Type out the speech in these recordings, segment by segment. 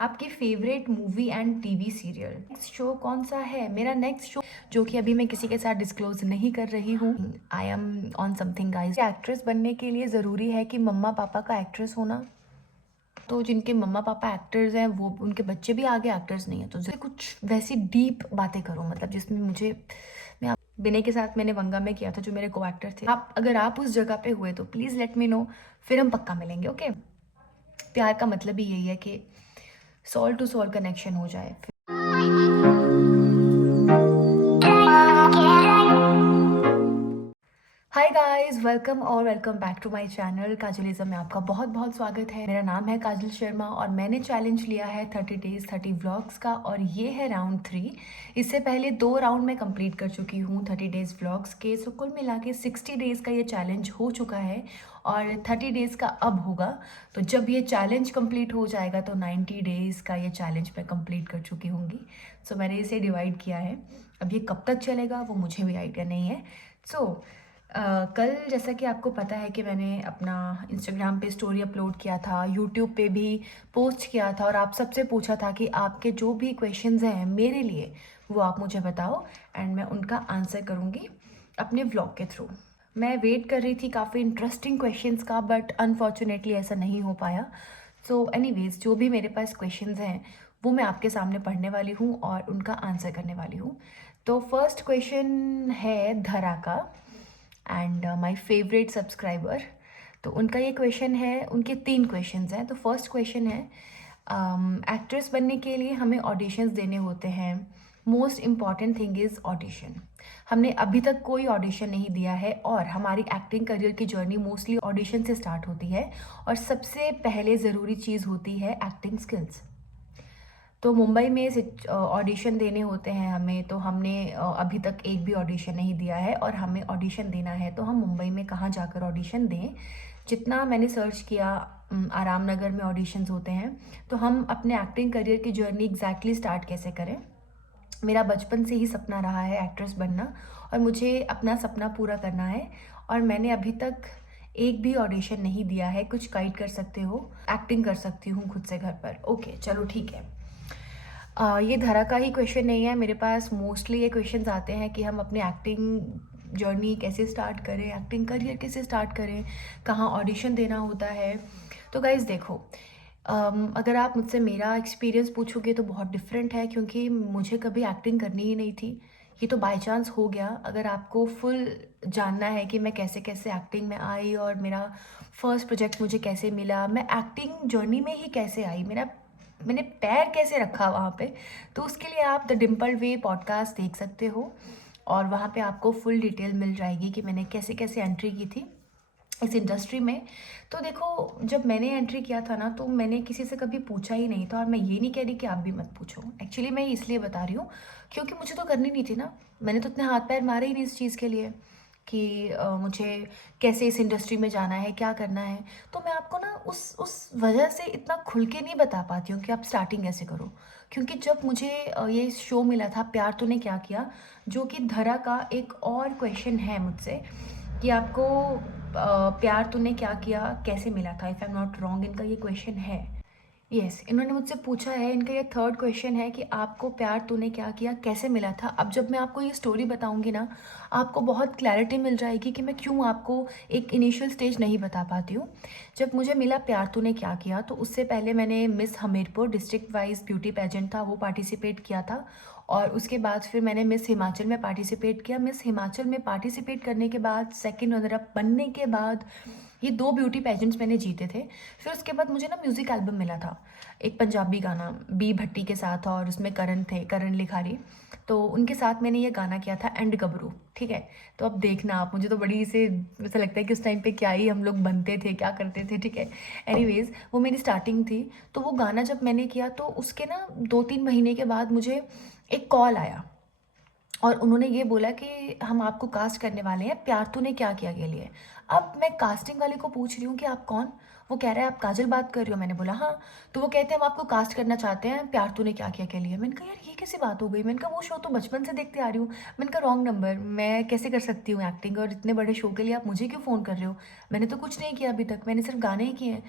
आपकी favourite movie and TV serial. Next show कौन सा है? मेरा नेक्स्ट शो जो कि अभी मैं किसी के साथ डिस्क्लोज नहीं कर रही हूँ। I am on something guys. Actress बनने के लिए ज़रूरी है कि मम्मा पापा का एक्ट्रेस होना। तो जिनके मम्मा पापा एक्टर्स हैं वो उनके बच्चे भी आगे एक्टर्स नहीं है, तो कुछ वैसी डीप बातें करो, मतलब जिसमें मुझे मैं विनय के साथ मैंने वंगा में किया था जो मेरे को एक्टर थे। आप अगर आप उस जगह पे हुए तो प्लीज़ लेट मी नो, फिर हम पक्का मिलेंगे। ओके, प्यार का मतलब ही यही है कि सोल टू सोल कनेक्शन हो जाए। हाय गाइस, वेलकम और welcome back to my channel Kajalism में आपका बहुत बहुत स्वागत है। मेरा नाम है काजल शर्मा और मैंने चैलेंज लिया है 30 डेज 30 व्लॉग्स का और ये है राउंड 3। इससे पहले 2 राउंड में कंप्लीट कर चुकी हूँ 30 डेज व्लॉग्स के। सो कुल मिला के 60 डेज का ये चैलेंज हो चुका है और 30 डेज का अब होगा। तो जब ये चैलेंज कंप्लीट हो जाएगा तो 90 डेज का ये चैलेंज मैं कंप्लीट कर चुकी होंगी। सो मैंने इसे डिवाइड किया है। अब ये कब तक चलेगा वो मुझे भी आइडिया नहीं है। कल जैसा कि आपको पता है कि मैंने अपना इंस्टाग्राम पे स्टोरी अपलोड किया था, यूट्यूब पे भी पोस्ट किया था और आप सबसे पूछा था कि आपके जो भी क्वेश्चंस हैं मेरे लिए वो आप मुझे बताओ एंड मैं उनका आंसर करूँगी अपने व्लॉग के थ्रू। मैं वेट कर रही थी काफ़ी इंटरेस्टिंग क्वेश्चंस का, बट अनफॉर्चुनेटली ऐसा नहीं हो पाया। सो एनीवेज, जो भी मेरे पास क्वेश्चंस हैं वो मैं आपके सामने पढ़ने वाली हूँ और उनका आंसर करने वाली हूँ। तो फर्स्ट क्वेश्चन है धरा का एंड माय फेवरेट सब्सक्राइबर। तो उनका ये क्वेश्चन है, उनके 3 क्वेश्चंस हैं। तो फर्स्ट क्वेश्चन है, एक्ट्रेस बनने के लिए हमें ऑडिशंस देने होते हैं। Most important thing is audition. हमने अभी तक कोई ऑडिशन नहीं दिया है और हमारी एक्टिंग करियर की जर्नी मोस्टली ऑडिशन से स्टार्ट होती है और सबसे पहले ज़रूरी चीज़ होती है एक्टिंग स्किल्स। तो मुंबई में ऑडिशन देने होते हैं हमें, तो हमने अभी तक एक भी ऑडिशन नहीं दिया है और हमें ऑडिशन देना है तो हम मुंबई में कहाँ जाकर ऑडिशन दें। जितना मैंने सर्च किया, आराम नगर में ऑडिशंस होते हैं। तो हम अपने एक्टिंग करियर की जर्नी एग्जैक्टली स्टार्ट कैसे करें? मेरा बचपन से ही सपना रहा है एक्ट्रेस बनना और मुझे अपना सपना पूरा करना है और मैंने अभी तक एक भी ऑडिशन नहीं दिया है। कुछ गाइड कर सकते हो? एक्टिंग कर सकती हूँ खुद से घर पर। ओके चलो ठीक है। ये धरा का ही क्वेश्चन नहीं है, मेरे पास मोस्टली ये क्वेश्चंस आते हैं कि हम अपनी एक्टिंग जर्नी कैसे स्टार्ट करें, एक्टिंग करियर कैसे स्टार्ट करें, कहाँ ऑडिशन देना होता है। तो गाइज़ देखो, अगर आप मुझसे मेरा एक्सपीरियंस पूछोगे तो बहुत डिफरेंट है क्योंकि मुझे कभी एक्टिंग करनी ही नहीं थी। ये तो बाय चांस हो गया। अगर आपको फुल जानना है कि मैं कैसे कैसे एक्टिंग में आई और मेरा फर्स्ट प्रोजेक्ट मुझे कैसे मिला, मैं एक्टिंग जर्नी में ही कैसे आई, मैंने पैर कैसे रखा वहाँ पे, तो उसके लिए आप द डिम्पल वे पॉडकास्ट देख सकते हो और वहाँ पे आपको फुल डिटेल मिल जाएगी कि मैंने कैसे कैसे एंट्री की थी इस इंडस्ट्री में। तो देखो, जब मैंने एंट्री किया था ना तो मैंने किसी से कभी पूछा ही नहीं था और मैं ये नहीं कह रही कि आप भी मत पूछो। एक्चुअली मैं इसलिए बता रही हूँ क्योंकि मुझे तो करनी नहीं थी ना। मैंने तो इतने हाथ पैर मारे ही नहीं इस चीज़ के लिए कि मुझे कैसे इस इंडस्ट्री में जाना है, क्या करना है। तो मैं आपको ना उस वजह से इतना खुल के नहीं बता पाती हूँ कि आप स्टार्टिंग कैसे करो। क्योंकि जब मुझे ये शो मिला था प्यार तूने क्या किया, जो कि धरा का एक और क्वेश्चन है मुझसे कि आपको प्यार तूने क्या किया कैसे मिला था, if I am not wrong इनका ये क्वेश्चन है। यस, इन्होंने मुझसे पूछा है, इनका ये थर्ड क्वेश्चन है कि आपको प्यार तूने क्या किया कैसे मिला था। अब जब मैं आपको ये स्टोरी बताऊंगी ना, आपको बहुत क्लैरिटी मिल जाएगी कि मैं क्यों आपको एक इनिशियल स्टेज नहीं बता पाती हूँ। जब मुझे मिला प्यार तूने क्या किया तो उससे पहले मैंने miss Hamirpur district wise beauty pageant था वो पार्टिसिपेट किया था और उसके बाद फिर मैंने मिस हिमाचल में पार्टिसिपेट किया। मिस हिमाचल में पार्टिसिपेट करने के बाद सेकंड रनर अप बनने के बाद ये 2 ब्यूटी पेजेंट्स मैंने जीते थे। फिर उसके बाद मुझे ना म्यूज़िक एल्बम मिला था, एक पंजाबी गाना बी भट्टी के साथ और उसमें करण थे, करण लिखारी। तो उनके साथ मैंने ये गाना किया था एंड गबरू। ठीक है, तो अब देखना आप, मुझे तो बड़ी से ऐसा लगता है कि उस टाइम पे क्या ही हम लोग बनते थे, क्या करते थे। ठीक है, एनीवेज वो मेरी स्टार्टिंग थी। तो वो गाना जब मैंने किया तो उसके ना 2-3 महीने के बाद मुझे एक कॉल आया और उन्होंने ये बोला कि हम आपको कास्ट करने वाले हैं प्यार तूने क्या किया के लिए। अब मैं कास्टिंग वाले को पूछ रही हूँ कि आप कौन? वो कह रहा है आप काजल बात कर रही हो। मैंने बोला हाँ। तो वो कहते हैं हम आपको कास्ट करना चाहते हैं प्यार तूने क्या किया के लिए। मैंने कहा यार ये कैसी बात हो गई? मैंने कहा वो शो तो बचपन से देखते आ रही हूँ। मैंने कहा रॉन्ग नंबर, मैं कैसे कर सकती हूँ एक्टिंग और इतने बड़े शो के लिए आप मुझे क्यों फ़ोन कर रहे हो? मैंने तो कुछ नहीं किया अभी तक, मैंने सिर्फ गाने ही किए हैं।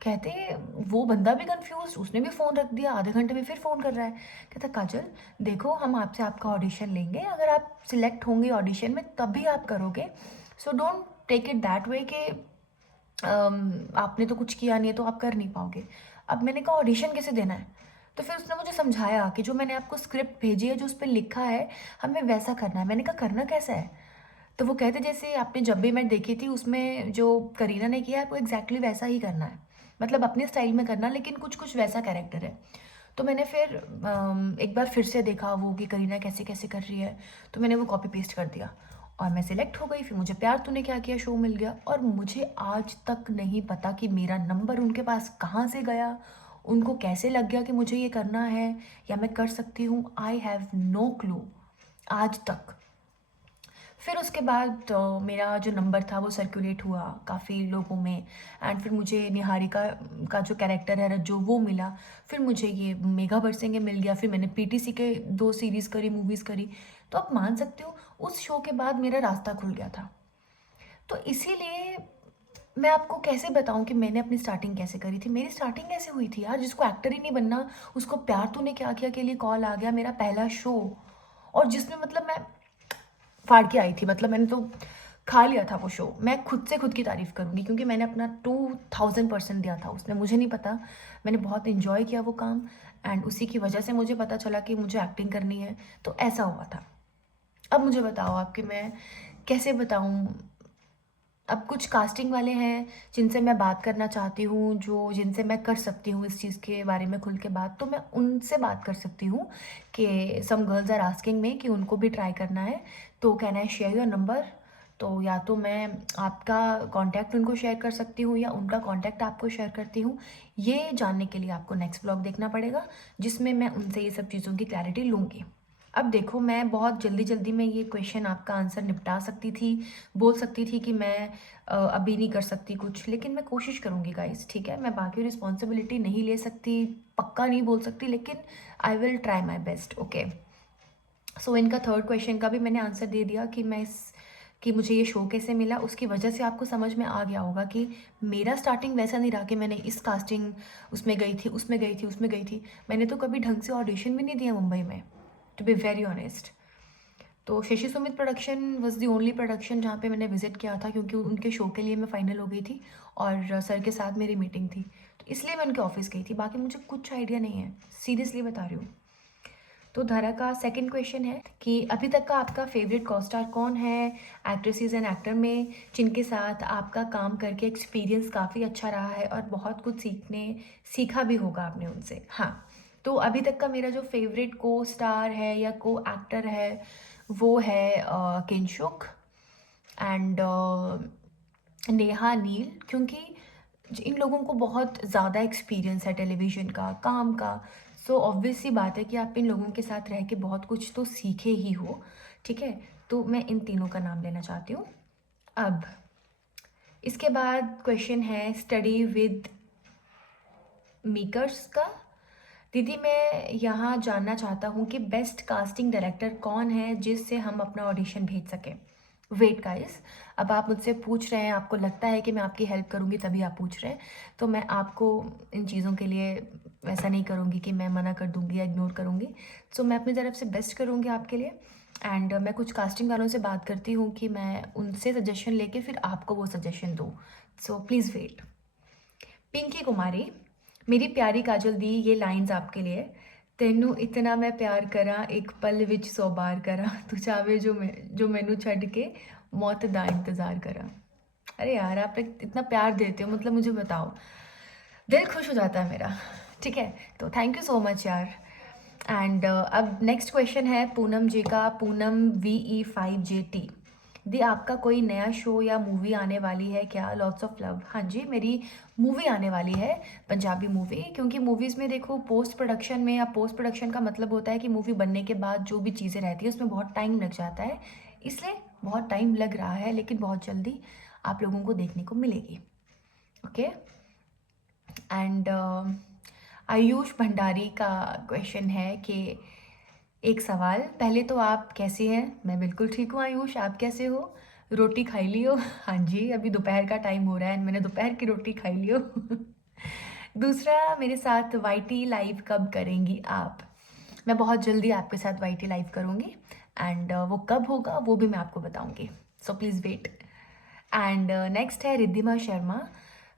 कहते वो बंदा भी कंफ्यूज, उसने भी फ़ोन रख दिया, आधे घंटे में फिर फ़ोन कर रहा है। कहता काजल देखो हम आपसे आपका ऑडिशन लेंगे, अगर आप सिलेक्ट होंगे ऑडिशन में तभी आप करोगे, so don't take it that way कि आपने तो कुछ किया नहीं है तो आप कर नहीं पाओगे। अब मैंने कहा ऑडिशन कैसे देना है? तो फिर उसने मुझे समझाया कि जो मैंने आपको स्क्रिप्ट भेजी है, जो उस पे लिखा है, हमें वैसा करना है। मैंने कहा करना कैसा है? तो वो कहते जैसे आपने जब भी मैं देखी थी उसमें जो करीना ने किया है वो एग्जैक्टली वैसा ही करना है, मतलब अपने स्टाइल में करना, लेकिन कुछ कुछ वैसा कैरेक्टर है। तो मैंने फिर एक बार फिर से देखा वो कि करीना कैसे कैसे कर रही है, तो मैंने वो कॉपी पेस्ट कर दिया और मैं सिलेक्ट हो गई। फिर मुझे प्यार तूने क्या किया शो मिल गया, और मुझे आज तक नहीं पता कि मेरा नंबर उनके पास कहाँ से गया, उनको कैसे लग गया कि मुझे ये करना है या मैं कर सकती हूँ। आई हैव नो क्लू आज तक। फिर उसके बाद मेरा जो नंबर था वो सर्कुलेट हुआ काफ़ी लोगों में, एंड फिर मुझे निहारिका का जो कैरेक्टर है रज्जो वो मिला। फिर मुझे ये मेघा बरसेंगे मिल गया। फिर मैंने पीटीसी के 2 सीरीज़ करी, मूवीज़ करी। तो आप मान सकते हो उस शो के बाद मेरा रास्ता खुल गया था। तो इसीलिए मैं आपको कैसे बताऊं कि मैंने अपनी स्टार्टिंग कैसे करी थी। मेरी स्टार्टिंग कैसे हुई थी यार, जिसको एक्टर ही नहीं बनना उसको प्यार तूने क्या किया के लिए कॉल आ गया, मेरा पहला शो, और जिसमें मतलब मैं फाड़ के आई थी, मतलब मैंने तो खा लिया था वो शो। मैं खुद से खुद की तारीफ़ करूँगी क्योंकि मैंने अपना 2000% दिया था उसमें, मुझे नहीं पता, मैंने बहुत इन्जॉय किया वो काम, एंड उसी की वजह से मुझे पता चला कि मुझे एक्टिंग करनी है, तो ऐसा हुआ था। अब मुझे बताओ आप कि मैं कैसे बताऊँ। अब कुछ कास्टिंग वाले हैं जिनसे मैं बात करना चाहती हूँ, जो जिनसे मैं कर सकती हूँ इस चीज़ के बारे में खुल के बात, तो मैं उनसे बात कर सकती हूँ कि सम गर्ल्स आर आस्किंग में कि उनको भी ट्राई करना है, तो can I share your number. तो या तो मैं आपका कांटेक्ट उनको शेयर कर सकती हूँ या उनका कांटेक्ट आपको शेयर करती हूँ। ये जानने के लिए आपको नेक्स्ट ब्लॉग देखना पड़ेगा जिसमें मैं उनसे ये सब चीज़ों की क्लैरिटी लूँगी। अब देखो मैं बहुत जल्दी जल्दी में ये क्वेश्चन आपका आंसर निपटा सकती थी, बोल सकती थी कि मैं अभी नहीं कर सकती कुछ, लेकिन मैं कोशिश करूँगी गाइस, ठीक है? मैं बाकी रिस्पॉन्सिबिलिटी नहीं ले सकती, पक्का नहीं बोल सकती, लेकिन I will try my best, okay. So इनका थर्ड क्वेश्चन का भी मैंने आंसर दे दिया कि मैं इस कि मुझे ये शो कैसे मिला, उसकी वजह से आपको समझ में आ गया होगा कि मेरा स्टार्टिंग वैसा नहीं रहा कि मैंने इस कास्टिंग उसमें गई थी, उसमें गई थी, उसमें गई थी। मैंने तो कभी ढंग से ऑडिशन भी नहीं दिया मुंबई में, टू बी वेरी ऑनेस्ट। तो Shashi Sumit production was the only production जहाँ पे मैंने विजिट किया था, क्योंकि उनके शो के लिए मैं फाइनल हो गई थी और सर के साथ मेरी मीटिंग थी, तो इसलिए मैं उनके ऑफिस गई थी। बाकी मुझे कुछ आइडिया नहीं है, सीरियसली बता रही हूँ। तो धारा का सेकंड क्वेश्चन है कि अभी तक का आपका फेवरेट कॉस्टार कौन है एक्ट्रेसेस एंड एक्टर में, जिनके साथ आपका काम करके एक्सपीरियंस काफ़ी अच्छा रहा है और बहुत कुछ सीखा भी होगा आपने उनसे। हाँ, तो अभी तक का मेरा जो फेवरेट को स्टार है या को एक्टर है वो है किंशुक एंड नेहा नील, क्योंकि इन लोगों को बहुत ज़्यादा एक्सपीरियंस है टेलीविज़न का, काम का। सो ऑब्वियस सी बात है कि आप इन लोगों के साथ रह के बहुत कुछ तो सीखे ही हो, ठीक है? तो मैं इन तीनों का नाम लेना चाहती हूँ। अब इसके बाद क्वेश्चन है स्टडी विद मेकर्स का। दीदी मैं यहाँ जानना चाहता हूँ कि बेस्ट कास्टिंग डायरेक्टर कौन है जिससे हम अपना ऑडिशन भेज सकें। वेट गाइस, अब आप मुझसे पूछ रहे हैं, आपको लगता है कि मैं आपकी हेल्प करूँगी तभी आप पूछ रहे हैं, तो मैं आपको इन चीज़ों के लिए वैसा नहीं करूँगी कि मैं मना कर दूँगी या इग्नोर करूँगी। सो मैं अपनी तरफ से बेस्ट करूँगी आपके लिए, एंड मैं कुछ कास्टिंग वालों से बात करती हूँ कि मैं उनसे सजेशन लेके फिर आपको वो सजेशन दूँ। So please wait. Pinky Kumari, मेरी प्यारी काजल दी, ये लाइंस आपके लिए। तेनू इतना मैं प्यार करा एक पल विच 100 बार करा, तू चावे जो मैनू छड़ के मौत दा इंतज़ार करा। अरे यार आप इतना प्यार देते हो, मतलब मुझे बताओ, दिल खुश हो जाता है मेरा, ठीक है? तो थैंक यू सो मच यार। एंड अब नेक्स्ट क्वेश्चन है पूनम जी का, पूनम VE5JT। दी आपका कोई नया शो या मूवी आने वाली है क्या? Lots of love. हाँ जी, मेरी मूवी आने वाली है, पंजाबी मूवी। क्योंकि मूवीज़ में देखो पोस्ट प्रोडक्शन में, या पोस्ट प्रोडक्शन का मतलब होता है कि मूवी बनने के बाद जो भी चीज़ें रहती है उसमें बहुत टाइम लग जाता है, इसलिए बहुत टाइम लग रहा है, लेकिन बहुत जल्दी आप लोगों को देखने को मिलेगी, ओके। एंड आयुष भंडारी का क्वेश्चन है कि एक सवाल, पहले तो आप कैसे हैं? मैं बिल्कुल ठीक हूँ आयुष, आप कैसे हो? रोटी खाई लियो? हाँ जी, अभी दोपहर का टाइम हो रहा है, मैंने दोपहर की रोटी खाई लियो। दूसरा, मेरे साथ वाईटी लाइव कब करेंगी आप? मैं बहुत जल्दी आपके साथ वाईटी लाइव करूँगी एंड वो कब होगा वो भी मैं आपको बताऊँगी, so please wait. And next है रिद्धिमा शर्मा।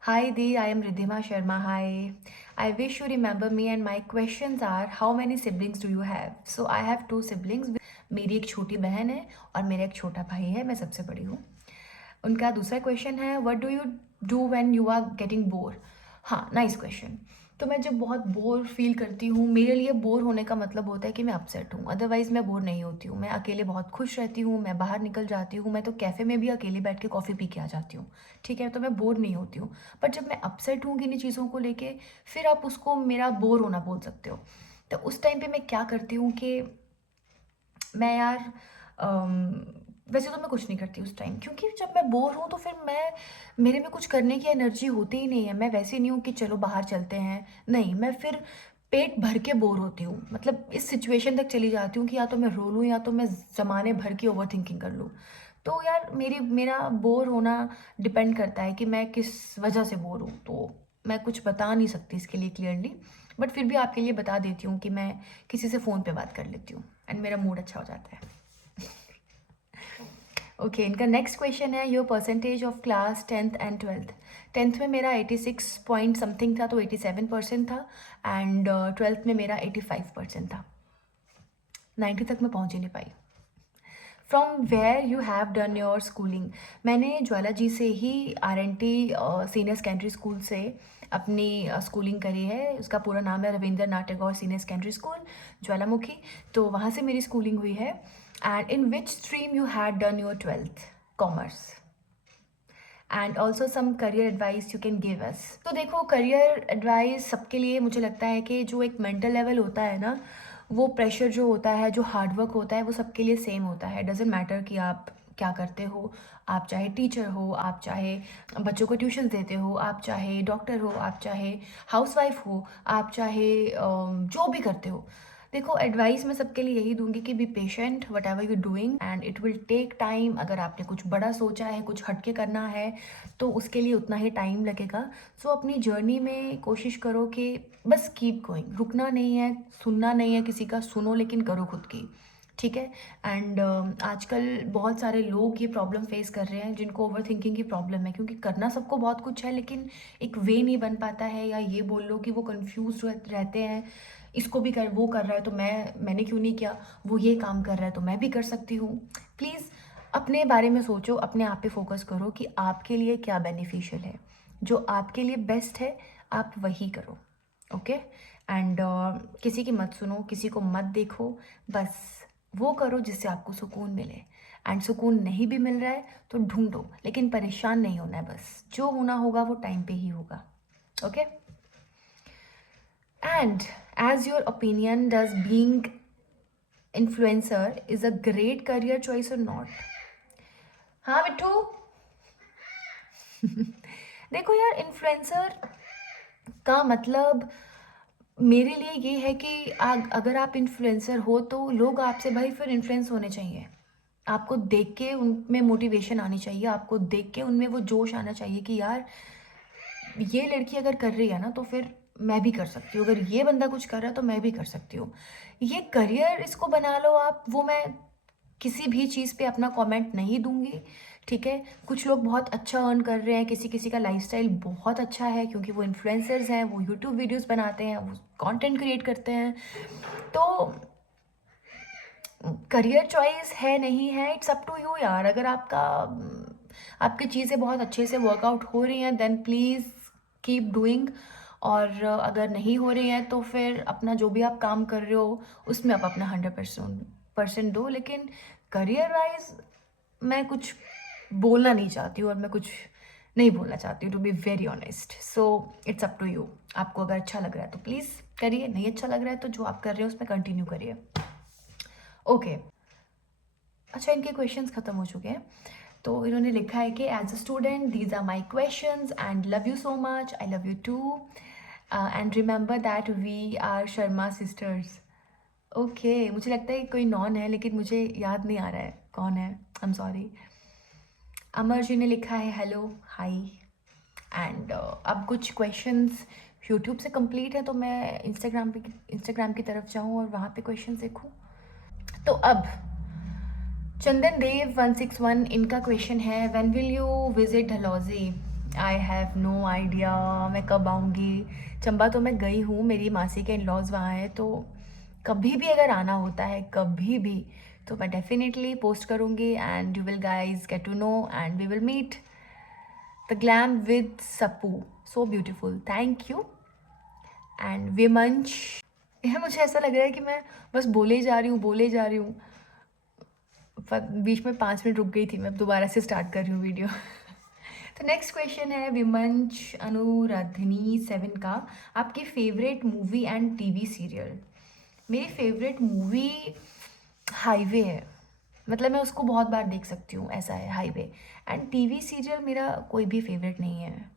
हाय दी, I am Riddhima Sharma, hi. I wish you remember me and my questions are how many siblings do you have? So I have 2 siblings. मेरी एक छोटी बहन है और मेरा एक छोटा भाई है, मैं सबसे बड़ी हूँ। उनका दूसरा क्वेश्चन है what do you do when you are getting bore? हाँ, नाइस क्वेश्चन। तो मैं जब बहुत बोर फील करती हूँ, मेरे लिए बोर होने का मतलब होता है कि मैं अपसेट हूँ, अदरवाइज़ मैं बोर नहीं होती हूँ। मैं अकेले बहुत खुश रहती हूँ, मैं बाहर निकल जाती हूँ, मैं तो कैफ़े में भी अकेले बैठ के कॉफ़ी पी के आ जाती हूँ, ठीक है? तो मैं बोर नहीं होती हूँ। बट जब मैं अपसेट हूँ किन्हीं चीज़ों को लेके, फिर आप उसको मेरा बोर होना बोल सकते हो। तो उस टाइम पे मैं क्या करती हूँ कि मैं यार वैसे तो मैं कुछ नहीं करती उस टाइम, क्योंकि जब मैं बोर हूँ तो फिर मेरे में कुछ करने की एनर्जी होती ही नहीं है। मैं वैसे नहीं हूँ कि चलो बाहर चलते हैं, नहीं, मैं फिर पेट भर के बोर होती हूँ। मतलब इस सिचुएशन तक चली जाती हूँ कि या तो मैं रो लूँ या तो मैं ज़माने भर की ओवरथिंकिंग कर लूँ। तो यार मेरा बोर होना डिपेंड करता है कि मैं किस वजह से बोर हूँ। तो मैं कुछ बता नहीं सकती इसके लिए क्लियरली, बट फिर भी आपके लिए बता देती हूँ कि मैं किसी से फ़ोन पे बात कर लेती हूँ एंड मेरा मूड अच्छा हो जाता है। ओके, इनका नेक्स्ट क्वेश्चन है your percentage of class 10th and 12th? 10th में मेरा 86 पॉइंट समथिंग था, तो 87% था एंड 12th में मेरा 85% था। 90 तक मैं पहुंच ही नहीं पाई। From where you have done your schooling? मैंने ज्वाला जी से ही RNT सीनियर सेकेंडरी स्कूल से अपनी स्कूलिंग करी है। उसका पूरा नाम है Rabindra Nath Tagore senior secondary school, Jwalamukhi. तो वहाँ से मेरी स्कूलिंग हुई है। And in which stream you had done your 12th? Commerce. And also some career advice you can give us? तो देखो, करियर एडवाइस सबके लिए मुझे लगता है कि जो एक मेंटल लेवल होता है ना, वो प्रेशर जो होता है, जो हार्डवर्क होता है, वो सबके लिए सेम होता है। डजेंट मैटर कि आप क्या करते हो, आप चाहे टीचर हो, आप चाहे बच्चों को ट्यूशन देते हो, आप चाहे डॉक्टर हो, आप चाहे हाउसवाइफ हो, आप चाहे जो भी करते हो। देखो, एडवाइस मैं सबके लिए यही दूंगी कि be patient whatever you doing and it will take time. अगर आपने कुछ बड़ा सोचा है, कुछ हटके करना है, तो उसके लिए उतना ही टाइम लगेगा। सो अपनी जर्नी में कोशिश करो कि बस कीप गोइंग, रुकना नहीं है, सुनना नहीं है किसी का, सुनो लेकिन करो खुद की, ठीक है? एंड आजकल बहुत सारे लोग ये प्रॉब्लम फेस कर रहे हैं जिनको ओवर थिंकिंग की प्रॉब्लम है, क्योंकि करना सबको बहुत कुछ है लेकिन एक वे नहीं बन पाता है, या ये बोल लो कि वो कंफ्यूज रहते हैं। इसको भी कर, वो कर रहा है तो मैंने क्यों नहीं किया, वो ये काम कर रहा है तो मैं भी कर सकती हूँ। प्लीज़ अपने बारे में सोचो, अपने आप पे फोकस करो कि आपके लिए क्या बेनिफिशियल है, जो आपके लिए बेस्ट है आप वही करो, ओके? एंड किसी की मत सुनो, किसी को मत देखो, बस वो करो जिससे आपको सुकून मिले। एंड सुकून नहीं भी मिल रहा है तो ढूंढो, लेकिन परेशान नहीं होना है, बस जो होना होगा वो टाइम पे ही होगा, okay? And as your opinion, does being influencer is a great career choice or not? हाँ मिट्टू। देखो यार, इन्फ्लुएंसर का मतलब मेरे लिए ये है कि अगर आप इन्फ्लुएंसर हो तो लोग आपसे भाई फिर इन्फ्लुएंस होने चाहिए। आपको देख के उनमें मोटिवेशन आनी चाहिए, आपको देख के उनमें वो जोश आना चाहिए कि यार ये लड़की अगर कर रही है ना तो फिर मैं भी कर सकती हूँ, अगर ये बंदा कुछ कर रहा है तो मैं भी कर सकती हूँ। ये करियर इसको बना लो आप, वो मैं किसी भी चीज़ पे अपना कमेंट नहीं दूंगी, ठीक है? कुछ लोग बहुत अच्छा अर्न कर रहे हैं, किसी किसी का लाइफस्टाइल बहुत अच्छा है क्योंकि वो इन्फ्लुएंसर्स हैं, वो यूट्यूब वीडियोस बनाते हैं, वो कंटेंट क्रिएट करते हैं। तो करियर चॉइस है नहीं है, इट्स अप टू यू यार। अगर आपकी चीज़ें बहुत अच्छे से वर्कआउट हो रही हैं देन प्लीज़ कीप डूइंग, और अगर नहीं हो रही हैं तो फिर अपना जो भी आप काम कर रहे हो उसमें आप अपना 100% दो। लेकिन करियर वाइज मैं कुछ बोलना नहीं चाहती हूँ और मैं कुछ नहीं बोलना चाहती हूँ, to be very honest. So it's up to you. आपको अगर अच्छा लग रहा है तो प्लीज़ करिए, नहीं अच्छा लग रहा है तो जो आप कर रहे हो उसमें कंटिन्यू करिए, ओके? अच्छा, इनके क्वेश्चंस ख़त्म हो चुके हैं। तो इन्होंने लिखा है कि as a student these are my questions and love you so much, I love you too, and remember that we are Sharma sisters. Okay, मुझे लगता है कि कोई नॉन है लेकिन मुझे याद नहीं आ रहा है कौन है, I am sorry. Amar ji ने लिखा है हेलो, हाय। एंड अब कुछ क्वेश्चंस यूट्यूब से कंप्लीट है तो मैं इंस्टाग्राम की तरफ जाऊँ और वहाँ पे क्वेश्चंस देखूँ। तो अब चंदन देव 161 इनका क्वेश्चन है, when will you visit Dalhousie? I have no idea मैं कब आऊँगी। चंबा तो मैं गई हूँ, मेरी मासी के इन लॉज वहाँ हैं, तो कभी भी अगर आना होता है कभी भी तो मैं डेफिनेटली पोस्ट करूँगी and you will guys get to know and we will meet the glam with Sappu. So beautiful, thank you. And Vimansh, यह मुझे ऐसा लग रहा है कि मैं बस बोले जा रही हूँ, पर बीच में 5 मिनट रुक गई थी, मैं अब दोबारा से स्टार्ट कर रही हूँ वीडियो। तो नेक्स्ट क्वेश्चन है विमंश अनुराधनी 7 का, आपकी favourite movie and TV serial? मेरी फेवरेट मूवी हाईवे है, मतलब मैं उसको बहुत बार देख सकती हूँ, ऐसा है हाईवे। एंड टीवी सीरियल मेरा कोई भी फेवरेट नहीं है।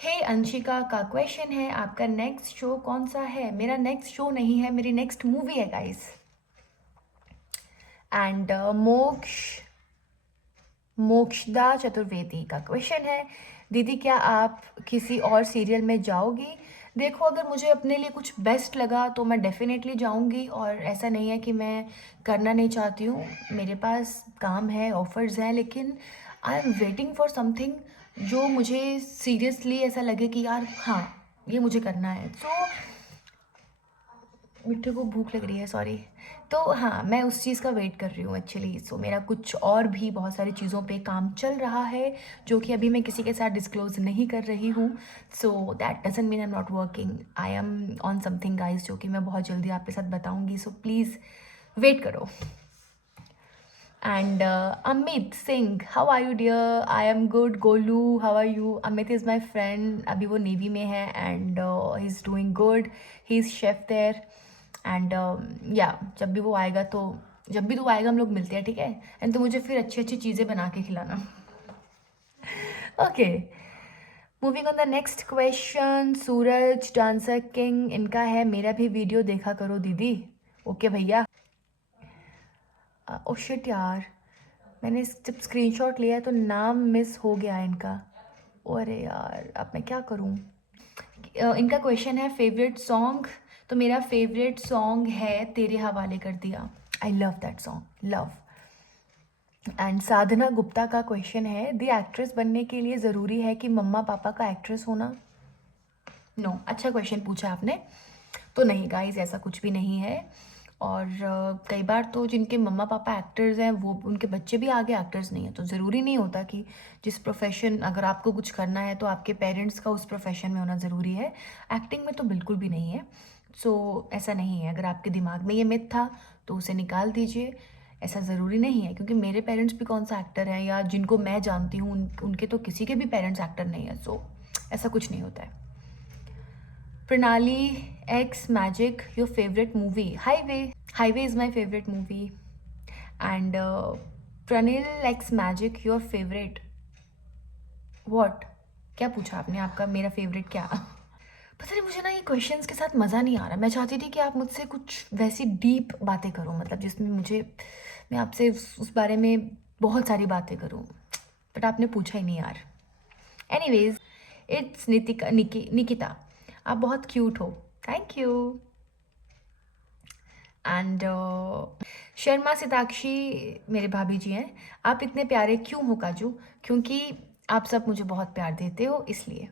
हे अंशिका का क्वेश्चन है, आपका नेक्स्ट शो कौन सा है? मेरा नेक्स्ट शो नहीं है, मेरी नेक्स्ट मूवी है गाइस। एंड मोक्षदा चतुर्वेदी का क्वेश्चन है, दीदी क्या आप किसी और सीरियल में जाओगी? देखो, अगर मुझे अपने लिए कुछ बेस्ट लगा तो मैं डेफिनेटली जाऊंगी, और ऐसा नहीं है कि मैं करना नहीं चाहती हूँ, मेरे पास काम है, ऑफर्स हैं, लेकिन I am waiting for something जो मुझे सीरियसली ऐसा लगे कि यार हाँ ये मुझे करना है। तो मिट्टू को भूख लग रही है, सॉरी। तो हाँ, मैं उस चीज़ का वेट कर रही हूँ एक्चुअली। सो मेरा कुछ और भी बहुत सारी चीज़ों पे काम चल रहा है जो कि अभी मैं किसी के साथ डिस्क्लोज नहीं कर रही हूँ। So that doesn't mean I am not working, I am on something guys, जो कि मैं बहुत जल्दी आपके साथ बताऊँगी। सो प्लीज़ वेट करो। And Amit Singh, how are you dear? I am good. Golu, how are you? Amit is my friend. अभी वो नेवी में है and he's doing good. He's chef there. And yeah, जब भी तू आएगा हम लोग मिलते हैं, ठीक है? एंड तो मुझे फिर अच्छी अच्छी चीज़ें बना के खिलाना। Okay, moving on the next question. Suraj dancer king इनका है, मेरा भी वीडियो देखा करो दीदी। ओके भैया। ओ शिट यार, मैंने जब स्क्रीनशॉट लिया है तो नाम मिस हो गया है इनका। अरे यार, अब मैं क्या करूं? इनका क्वेश्चन है फेवरेट सॉन्ग, तो मेरा फेवरेट सॉन्ग है तेरे हवाले कर दिया। I love that song, love. And Sadhana Gupta का क्वेश्चन है, दी एक्ट्रेस बनने के लिए ज़रूरी है कि मम्मा पापा का एक्ट्रेस होना? नो, अच्छा क्वेश्चन पूछा आपने। तो नहीं गाइस, ऐसा कुछ भी नहीं है। और कई बार तो जिनके मम्मा पापा एक्टर्स हैं वो उनके बच्चे भी आगे एक्टर्स नहीं हैं, तो ज़रूरी नहीं होता कि जिस प्रोफेशन, अगर आपको कुछ करना है तो आपके पेरेंट्स का उस प्रोफेशन में होना ज़रूरी है। एक्टिंग में तो बिल्कुल भी नहीं है। सो ऐसा नहीं है, अगर आपके दिमाग में ये मिथ था तो उसे निकाल दीजिए। ऐसा ज़रूरी नहीं है, क्योंकि मेरे पेरेंट्स भी कौन सा एक्टर हैं, या जिनको मैं जानती हूँ उनके तो किसी के भी पेरेंट्स एक्टर नहीं है। सो ऐसा कुछ नहीं होता है। प्रणाली x magic, your favourite movie? Highway is my favourite movie. And Pranil x magic, your favourite what? क्या पूछा आपने? आपका मेरा फेवरेट क्या? पता नहीं, मुझे ना ये क्वेश्चंस के साथ मज़ा नहीं आ रहा। मैं चाहती थी कि आप मुझसे कुछ वैसी डीप बातें करो, मतलब जिसमें मैं आपसे उस बारे में बहुत सारी बातें करूँ, बट आपने पूछा ही नहीं यार। एनीवेज, इट्स निकिता, आप बहुत क्यूट हो, थैंक यू। एंड शर्मा सिताक्षी मेरे भाभी जी हैं, आप इतने प्यारे क्यों हो काजू? क्योंकि आप सब मुझे बहुत प्यार देते हो, इसलिए।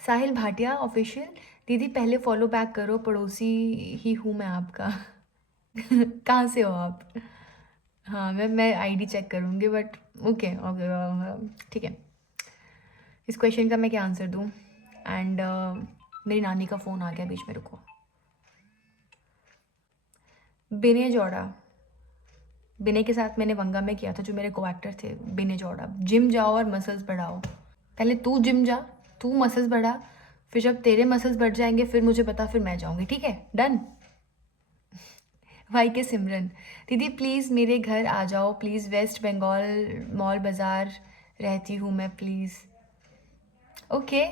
साहिल भाटिया ऑफिशियल, दीदी पहले फॉलो बैक करो, पड़ोसी ही हूँ मैं आपका। कहाँ से हो आप? हाँ, मैं आईडी चेक करूँगी, बट ओके ओके ठीक है। इस क्वेश्चन का मैं क्या आंसर दूँ? एंड मेरी नानी का फ़ोन आ गया बीच में, रुको। बिने जौड़ा, बिने के साथ मैंने वंगा में किया था, जो मेरे को एक्टर थे, बिने जौड़ा। जिम जाओ और मसल्स बढ़ाओ। पहले तू जिम जा, तू मसल्स बढ़ा, फिर जब तेरे मसल्स बढ़ जाएंगे फिर मुझे बता, फिर मैं जाऊंगी, ठीक है? डन। भाई के सिमरन, दीदी प्लीज़ मेरे घर आ जाओ प्लीज़, वेस्ट बंगाल मॉल बाज़ार रहती हूँ मैं, प्लीज़। ओके,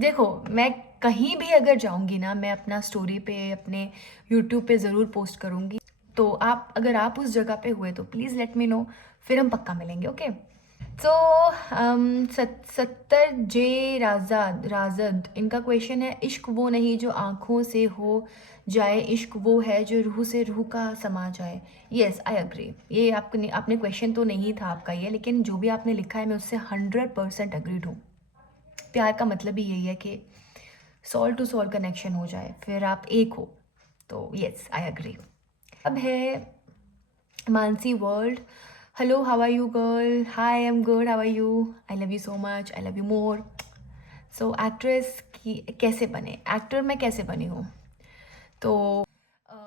देखो मैं कहीं भी अगर जाऊंगी ना, मैं अपना स्टोरी पे, अपने यूट्यूब पे ज़रूर पोस्ट करूँगी। तो अगर आप उस जगह पे हुए तो प्लीज़ लेट मी नो, फिर हम पक्का मिलेंगे, ओके? तो सत्तर जे राजद इनका क्वेश्चन है, इश्क वो नहीं जो आंखों से हो जाए, इश्क वो है जो रूह से रूह का समा जाए। Yes, I agree. ये आपने आपने क्वेश्चन तो नहीं था आपका ये, लेकिन जो भी आपने लिखा है मैं उससे 100% अग्रीड हूँ। प्यार का मतलब ही यही है कि सोल टू सोल कनेक्शन हो जाए, फिर आप एक हो। तो यस, आई एग्री। अब है Mansi world. Hello, how are you girl? Hi, I am good, how are you? I love you so much, I love you more. So actress की कैसे बने, एक्टर मैं कैसे बनी हूँ? तो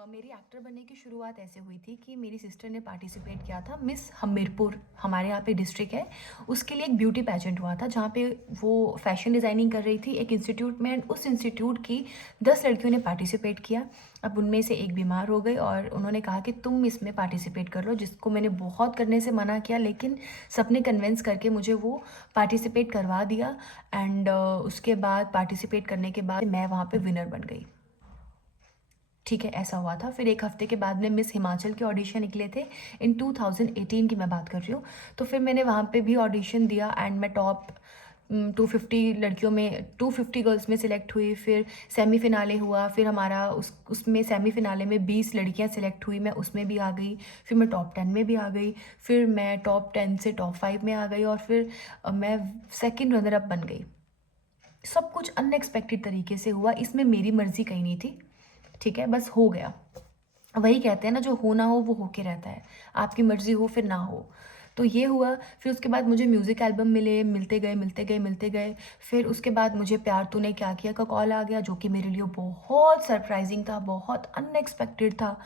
मेरी एक्टर बनने की शुरुआत ऐसे हुई थी कि मेरी सिस्टर ने पार्टिसिपेट किया था मिस हमीरपुर, हमारे यहाँ पे डिस्ट्रिक्ट है, उसके लिए एक ब्यूटी पैजेंट हुआ था जहाँ पे वो फैशन डिज़ाइनिंग कर रही थी एक इंस्टीट्यूट में, एंड उस इंस्टीट्यूट की 10 लड़कियों ने पार्टिसिपेट किया। अब उनमें से एक बीमार हो गई और उन्होंने कहा कि तुम इसमें पार्टिसिपेट कर लो, जिसको मैंने बहुत करने से मना किया, लेकिन सबने कन्विंस करके मुझे वो पार्टिसिपेट करवा दिया। एंड उसके बाद पार्टिसिपेट करने के बाद मैं वहाँ पे विनर बन गई। ठीक है, ऐसा हुआ था। फिर एक हफ्ते के बाद में मिस हिमाचल के ऑडिशन निकले थे, इन 2018 की मैं बात कर रही हूँ। तो फिर मैंने वहाँ पे भी ऑडिशन दिया एंड मैं टॉप 250 लड़कियों में, 250 गर्ल्स में सिलेक्ट हुई। फिर सेमी फिनाले हुआ, फिर हमारा उसमें सेमी फिनाले में 20 लड़कियाँ सिलेक्ट हुई, मैं उसमें भी आ गई। फिर मैं टॉप 10 में भी आ गई, फिर मैं टॉप 10 से टॉप 5 में आ गई, और फिर मैं सेकेंड रनर अप बन गई। सब कुछ अनएक्सपेक्टेड तरीके से हुआ, इसमें मेरी मर्जी कहीं नहीं थी। ठीक है, बस हो गया। वही कहते हैं ना, जो होना हो वो होके रहता है, आपकी मर्जी हो फिर ना हो। तो ये हुआ। फिर उसके बाद मुझे म्यूज़िक एल्बम मिले, मिलते गए मिलते गए मिलते गए। फिर उसके बाद मुझे प्यार तूने क्या किया का कॉल आ गया, जो कि मेरे लिए बहुत सरप्राइजिंग था, बहुत अनएक्सपेक्टेड था।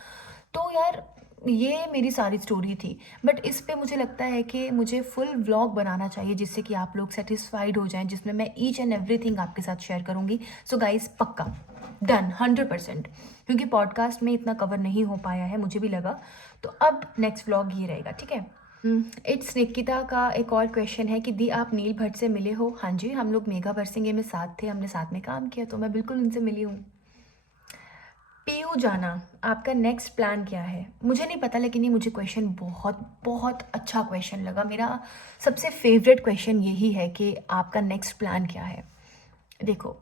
तो यार, ये मेरी सारी स्टोरी थी। बट इस पे मुझे लगता है कि मुझे फुल व्लॉग बनाना चाहिए, जिससे कि आप लोग सेटिस्फाइड हो जाएं, जिसमें मैं ईच एंड एवरीथिंग आपके साथ शेयर करूँगी। सो गाइस, पक्का डन 100%, क्योंकि पॉडकास्ट में इतना कवर नहीं हो पाया है, मुझे भी लगा। तो अब नेक्स्ट व्लॉग ये रहेगा, ठीक है। इट्स निकिता का एक और क्वेश्चन है कि दी आप नील भट्ट से मिले हो? हाँ जी, हम लोग मेघा बरसिंगे में साथ थे, हमने साथ में काम किया, तो मैं बिल्कुल उनसे मिली हूँ। पीयू जाना, आपका नेक्स्ट प्लान क्या है? मुझे नहीं पता, लेकिन ये मुझे क्वेश्चन बहुत बहुत अच्छा क्वेश्चन लगा। मेरा सबसे फेवरेट क्वेश्चन यही है कि आपका नेक्स्ट प्लान क्या है। देखो,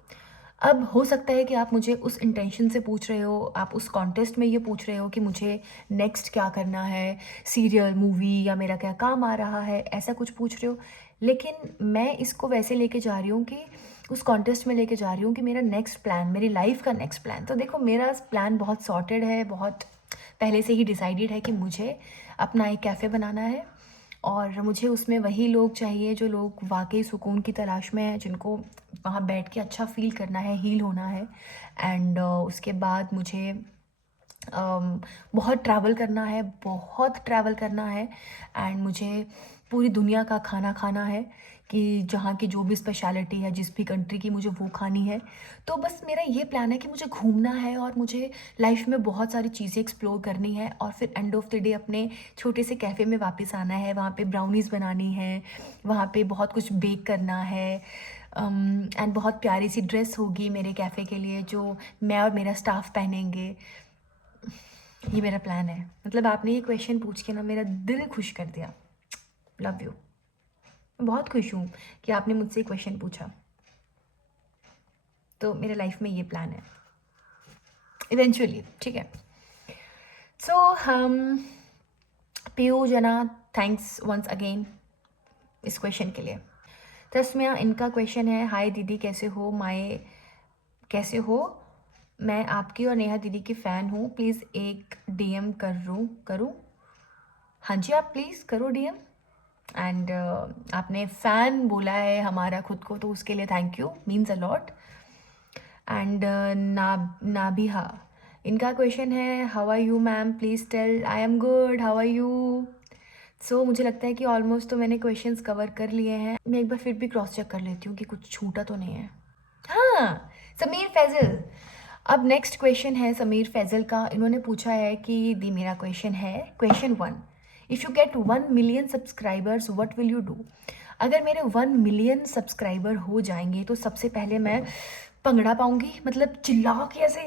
अब हो सकता है कि आप मुझे उस इंटेंशन से पूछ रहे हो, आप उस कॉन्टेस्ट में ये पूछ रहे हो कि मुझे नेक्स्ट क्या करना है, सीरियल, मूवी, या मेरा क्या काम आ रहा है, ऐसा कुछ पूछ रहे हो। लेकिन मैं इसको वैसे लेके जा रही हूँ कि उस कॉन्टेस्ट में लेके जा रही हूँ कि मेरा नेक्स्ट प्लान, मेरी लाइफ का नेक्स्ट प्लान। तो देखो, मेरा प्लान बहुत सॉर्टेड है, बहुत पहले से ही डिसाइडेड है कि मुझे अपना एक कैफ़े बनाना है, और मुझे उसमें वही लोग चाहिए जो लोग वाकई सुकून की तलाश में हैं, जिनको वहाँ बैठ के अच्छा फ़ील करना है, हील होना है। एंड उसके बाद मुझे बहुत ट्रैवल करना है, बहुत ट्रैवल करना है। एंड मुझे पूरी दुनिया का खाना खाना है, कि जहाँ की जो भी स्पेशलिटी है, जिस भी कंट्री की, मुझे वो खानी है। तो बस मेरा ये प्लान है कि मुझे घूमना है, और मुझे लाइफ में बहुत सारी चीज़ें एक्सप्लोर करनी है, और फिर एंड ऑफ द डे अपने छोटे से कैफ़े में वापस आना है, वहाँ पे ब्राउनीज़ बनानी है, वहाँ पे बहुत कुछ बेक करना है। एंड बहुत प्यारी सी ड्रेस होगी मेरे कैफ़े के लिए, जो मैं और मेरा स्टाफ पहनेंगे। ये मेरा प्लान है। मतलब आपने ये क्वेश्चन पूछ के ना मेरा दिल खुश कर दिया। Love you. मैं बहुत खुश हूँ कि आपने मुझसे ये क्वेश्चन पूछा। तो मेरे लाइफ में ये प्लान है इवेंचुअली, ठीक है। सो हम पीयू जना, थैंक्स वंस अगेन इस क्वेश्चन के लिए। तस्मिया, इनका क्वेश्चन है, हाय दीदी कैसे हो, माए कैसे हो, मैं आपकी और नेहा दीदी की फ़ैन हूँ, प्लीज़ एक डीएम करूँ? हाँ जी, आप प्लीज़ करो डीएम। एंड आपने फ़ैन बोला है हमारा खुद को, तो उसके लिए thank you, means a lot. And Nabiha, इनका क्वेश्चन है, how are you ma'am, please tell. I am good, how are you? So मुझे लगता है कि ऑलमोस्ट तो मैंने क्वेश्चंस कवर कर लिए हैं। मैं एक बार फिर भी क्रॉस चेक कर लेती हूँ कि कुछ छूटा तो नहीं है। हाँ, समीर फैज़ल। अब नेक्स्ट क्वेश्चन है समीर फैज़ल का। इन्होंने पूछा है कि दी, मेरा क्वेश्चन है, question 1, if you get 1 million subscribers what will you do? अगर मेरे 1 मिलियन सब्सक्राइबर हो जाएंगे तो सबसे पहले मैं भंगड़ा पाऊंगी, मतलब चिल्ला के ऐसे,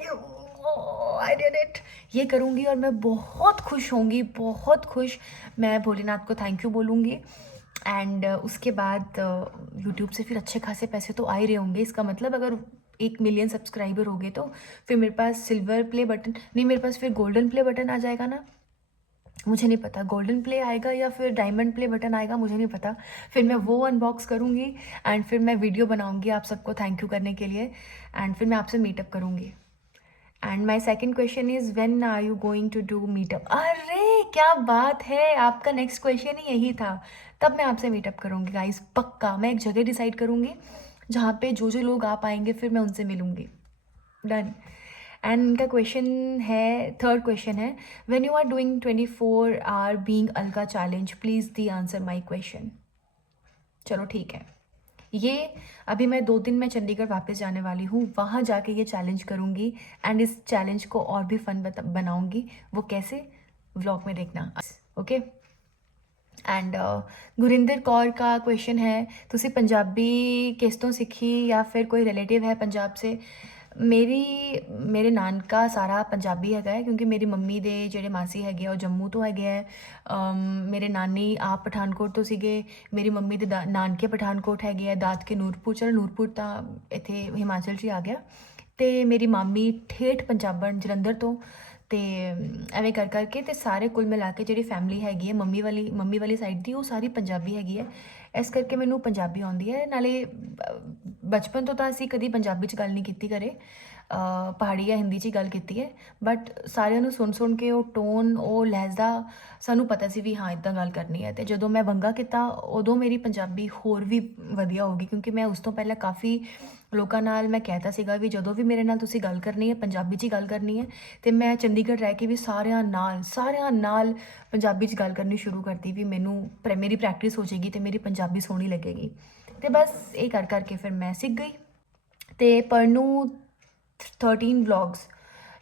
आई डिड इट, ये करूंगी, और मैं बहुत खुश होंगी, बहुत खुश। मैं भोलेनाथ को थैंक यू बोलूँगी। एंड उसके बाद यूट्यूब से फिर अच्छे खासे पैसे तो आ ही रहे होंगे। इसका मतलब अगर 1 मिलियन सब्सक्राइबर हो गए तो फिर मेरे पास सिल्वर प्ले बटन नहीं, मेरे पास फिर गोल्डन प्ले बटन आ जाएगा ना। मुझे नहीं पता गोल्डन प्ले आएगा या फिर डायमंड प्ले बटन आएगा, मुझे नहीं पता। फिर मैं वो अनबॉक्स करूँगी एंड फिर मैं वीडियो बनाऊँगी आप सबको थैंक यू करने के लिए, एंड फिर मैं आपसे मीटअप करूँगी। And my second question is when are you going to do meetup. अरे क्या बात है, आपका नेक्स्ट क्वेश्चन ही यही था। तब मैं आपसे मीटअप करूँगी गाइस, पक्का। मैं एक जगह डिसाइड करूँगी जहाँ पे जो जो लोग आ पाएंगे फिर मैं उनसे मिलूँगी। डन। एंड इनका क्वेश्चन है, थर्ड क्वेश्चन है, when you are doing 24 hour being Alka challenge please the answer my question. चलो ठीक है, ये अभी मैं 2 दिन में चंडीगढ़ वापस जाने वाली हूँ, वहाँ जाके ये चैलेंज करूँगी एंड इस चैलेंज को और भी फन बनाऊँगी। वो कैसे, व्लॉग में देखना। ओके। एंड गुरिंदर कौर का क्वेश्चन है, तुसी पंजाबी किस तो सीखी या फिर कोई रिलेटिव है पंजाब से। मेरे नानका सारा पंजाबी हैगा है, क्योंकि मेरी मम्मी दे ਜਿਹੜੇ ਮਾਸੀ ਹੈਗੇ ਆ ਉਹ ਜੰਮੂ ਤੋਂ ਹੈਗੇ ਹੈ। ਮੇਰੇ ਨਾਨੀ ਆਪ ਪਠਾਨਕੋਟ ਤੋਂ ਸੀਗੇ, ਮੇਰੀ ਮੰਮੀ ਦੇ ਨਾਨਕੇ ਪਠਾਨਕੋਟ ਹੈਗੇ ਆ, ਦਾਦਕੇ ਨੂਰਪੁਰ। ਚਲ ਨੂਰਪੁਰ ਤਾਂ ਇੱਥੇ ਹਿਮਾਚਲ 'ਚ ਹੀ ਆ ਗਿਆ। ਅਤੇ ਮੇਰੀ ਮਾਮੀ ਠੇਠ ਪੰਜਾਬਣ ਜਲੰਧਰ ਤੋਂ। ਅਤੇ ਐਵੇਂ ਕਰ ਕਰਕੇ ਅਤੇ ਸਾਰੇ ਕੁੱਲ ਮਿਲਾ ਕੇ ਜਿਹੜੀ ਫੈਮਿਲੀ ਹੈਗੀ ਹੈ ਮੰਮੀ ਵਾਲੀ ਸਾਈਡ ਦੀ, ਉਹ ਸਾਰੀ ਪੰਜਾਬੀ ਹੈਗੀ ਹੈ। ਇਸ ਕਰਕੇ ਮੈਨੂੰ ਪੰਜਾਬੀ ਆਉਂਦੀ ਹੈ। ਨਾਲੇ ਬਚਪਨ ਤੋਂ ਤਾਂ ਅਸੀਂ ਕਦੀ ਪੰਜਾਬੀ 'ਚ ਗੱਲ ਨਹੀਂ ਕੀਤੀ ਘਰੇ, ਪਹਾੜੀ ਜਾਂ ਹਿੰਦੀ 'ਚ ਹੀ ਗੱਲ ਕੀਤੀ ਹੈ। ਬਟ ਸਾਰਿਆਂ ਨੂੰ ਸੁਣ ਕੇ ਉਹ ਟੋਨ, ਉਹ ਲਹਿਜ਼ਾ ਸਾਨੂੰ ਪਤਾ ਸੀ ਵੀ ਹਾਂ ਇੱਦਾਂ ਗੱਲ ਕਰਨੀ ਹੈ। ਅਤੇ ਜਦੋਂ ਮੈਂ ਬੰਗਾ ਕੀਤਾ ਉਦੋਂ ਮੇਰੀ ਪੰਜਾਬੀ ਹੋਰ ਵੀ ਵਧੀਆ ਹੋ ਗਈ, ਕਿਉਂਕਿ ਮੈਂ ਉਸ ਤੋਂ ਪਹਿਲਾਂ ਕਾਫੀ ਲੋਕਾਂ ਨਾਲ ਮੈਂ ਕਹਿਤਾ ਸੀਗਾ ਵੀ ਜਦੋਂ ਵੀ ਮੇਰੇ ਨਾਲ ਤੁਸੀਂ ਗੱਲ ਕਰਨੀ ਹੈ ਪੰਜਾਬੀ 'ਚ ਹੀ ਗੱਲ ਕਰਨੀ ਹੈ। ਅਤੇ ਮੈਂ ਚੰਡੀਗੜ੍ਹ ਰਹਿ ਕੇ ਵੀ ਸਾਰਿਆਂ ਨਾਲ ਪੰਜਾਬੀ 'ਚ ਗੱਲ ਕਰਨੀ ਸ਼ੁਰੂ ਕਰਤੀ ਵੀ ਮੇਰੀ ਪ੍ਰੈਕਟਿਸ ਹੋ ਜਾਏਗੀ ਅਤੇ ਮੇਰੀ ਪੰਜਾਬੀ ਸੋਹਣੀ ਲੱਗੇਗੀ। ਅਤੇ ਬਸ ਇਹ ਕਰਕੇ ਫਿਰ मैं सीख गई। तो परनू 13 व्लॉग्स,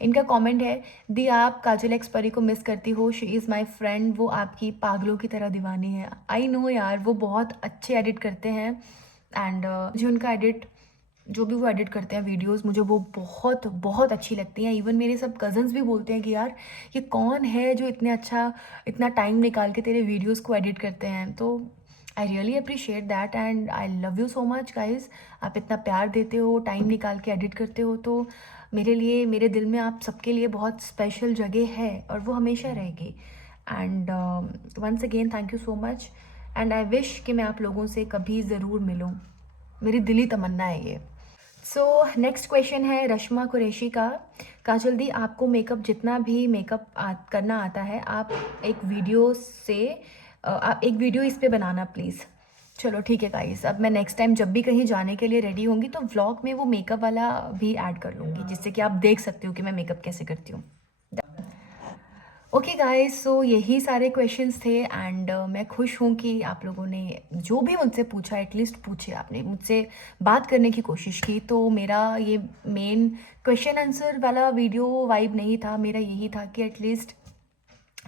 इनका कमेंट है, दी आप काजल एक्स परी को मिस करती हो, शी इज़ माई फ्रेंड, वो आपकी पागलों की तरह दीवानी है। आई नो यार, वो बहुत अच्छे एडिट करते हैं एंड मुझे उनका एडिट, जो भी वो एडिट करते हैं वीडियोस, मुझे वो बहुत बहुत अच्छी लगती हैं। इवन मेरे सब कज़न्स भी बोलते हैं कि यार ये कौन है जो इतना टाइम निकाल के तेरे वीडियोस को एडिट करते हैं। तो I really appreciate that and I love you so much guys. आप इतना प्यार देते हो, टाइम निकाल के एडिट करते हो, तो मेरे लिए, मेरे दिल में आप सबके लिए बहुत स्पेशल जगह है और वो हमेशा रहेगी। And once again thank you so much and I wish कि मैं आप लोगों से कभी ज़रूर मिलूँ, मेरी दिली तमन्ना है ये। सो नेक्स्ट क्वेश्चन है रश्मा कुरैशी का, काजल दी आपको मेकअप जितना भी करना आता है, आप एक वीडियो इस पे बनाना प्लीज़। चलो ठीक है गाइस, अब मैं नेक्स्ट टाइम जब भी कहीं जाने के लिए रेडी होंगी तो व्लॉग में वो मेकअप वाला भी ऐड कर लूँगी, जिससे कि आप देख सकते हो कि मैं मेकअप कैसे करती हूँ। ओके गाइस, सो यही सारे क्वेश्चंस थे एंड मैं खुश हूँ कि आप लोगों ने जो भी मुझसे पूछा, एटलीस्ट पूछे, आपने मुझसे बात करने की कोशिश की। तो मेरा ये मेन क्वेश्चन आंसर वाला वीडियो वाइब नहीं था, मेरा यही था कि एटलीस्ट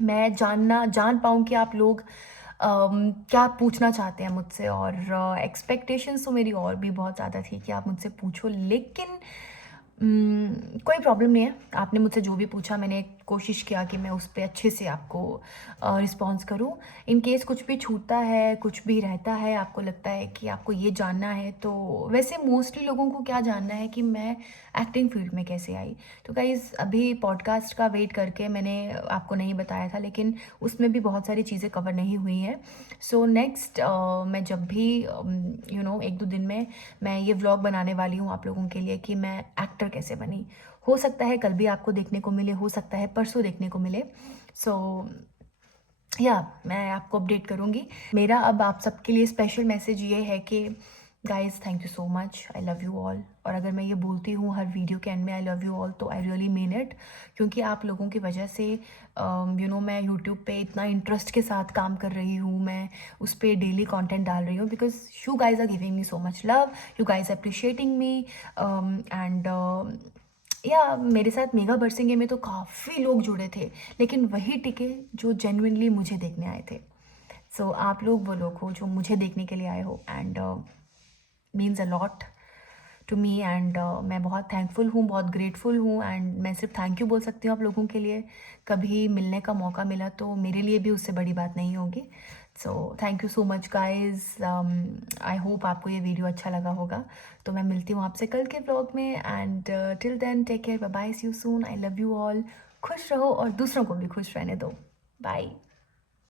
मैं जान पाऊँ कि आप लोग क्या पूछना चाहते हैं मुझसे। और एक्सपेक्टेशंस तो मेरी और भी बहुत ज़्यादा थी कि आप मुझसे पूछो, लेकिन कोई प्रॉब्लम नहीं है। आपने मुझसे जो भी पूछा मैंने कोशिश किया कि मैं उस पर अच्छे से आपको रिस्पॉन्स करूं। इन केस कुछ भी छूटता है, कुछ भी रहता है, आपको लगता है कि आपको ये जानना है, तो वैसे मोस्टली लोगों को क्या जानना है कि मैं एक्टिंग फील्ड में कैसे आई। तो गाइज़ अभी पॉडकास्ट का वेट करके मैंने आपको नहीं बताया था, लेकिन उसमें भी बहुत सारी चीज़ें कवर नहीं हुई हैं। सो नेक्स्ट मैं जब भी 1-2 दिन में मैं ये व्लॉग बनाने वाली हूँ आप लोगों के लिए कि मैं एक्टर कैसे बनी। हो सकता है कल भी आपको देखने को मिले, हो सकता है परसों देखने को मिले। सो मैं आपको अपडेट करूँगी। मेरा अब आप सबके लिए स्पेशल मैसेज ये है कि guys thank you so much, I love you all. और अगर मैं ये बोलती हूँ हर वीडियो के एंड में आई लव यू ऑल, तो आई रियली मीन इट, क्योंकि आप लोगों की वजह से मैं यूट्यूब पे इतना इंटरेस्ट के साथ काम कर रही हूँ, मैं उस पर डेली कंटेंट डाल रही हूँ, because you guys are giving me so much love, you guys appreciating me and मेरे साथ मेगा बरसेंगे में तो काफ़ी लोग जुड़े थे, लेकिन वही टिके जो जेन्युइनली मुझे देखने आए थे। सो आप लोग वो लोग हो जो मुझे देखने के लिए आए हो and means a lot to me and मैं बहुत थैंकफुल हूँ, बहुत ग्रेटफुल हूँ एंड मैं सिर्फ थैंक यू बोल सकती हूँ आप लोगों के लिए। कभी मिलने का मौका मिला तो मेरे लिए भी उससे बड़ी बात नहीं होगी। So thank you so much guys. I hope आपको ये वीडियो अच्छा लगा होगा। तो मैं मिलती हूँ आपसे कल के व्लॉग में, and till then take care, bye bye, see you soon, I love you all. खुश रहो और दूसरों को भी खुश रहने दो। बाय।